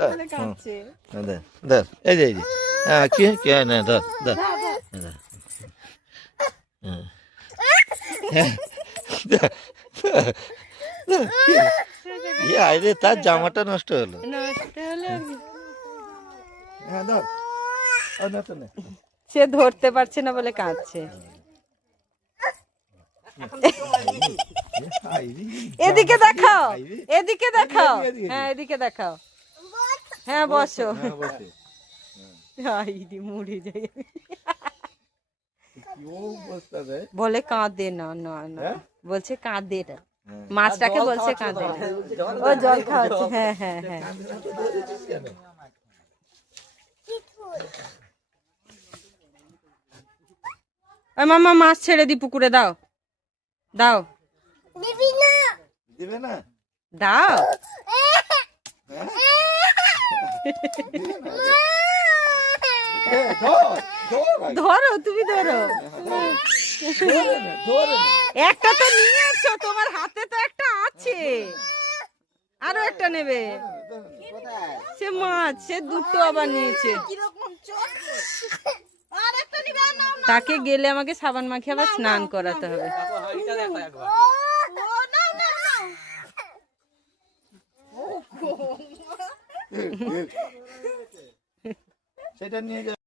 বলে কাঁদছে। ধর ধর এই যে কি কি না ধর ধর আরে তার জামাটা নষ্ট হলো। নষ্ট হলো। হ্যাঁ ধর সে ধরতে পারছে না বলে কাঁদছে। এদিকে দেখাও, এদিকে দেখাও, হ্যাঁ এদিকে দেখাও, হ্যাঁ বসো। মরে যাই। বলে কাঁদে না না না, বলছে কাঁদে না, মাছটাকে বলছে কাঁদে না। ও জল খাওয়াচ্ছে, হ্যাঁ হ্যাঁ হ্যাঁ। মামা মাছ ছেড়ে দি পুকুরে, দাও দাও দিবে না দাও। ধরো তুমি ধরো, একটা তো নিয়েছো, তোমার হাতে তো একটা আছে, আরো একটা নেবে। সে মাছ, সে দুটো আবার নিয়েছে। তাকে গেলে আমাকে সাবান মাখিয়ে আবার স্নান করাতে হবে। সেটা নিয়ে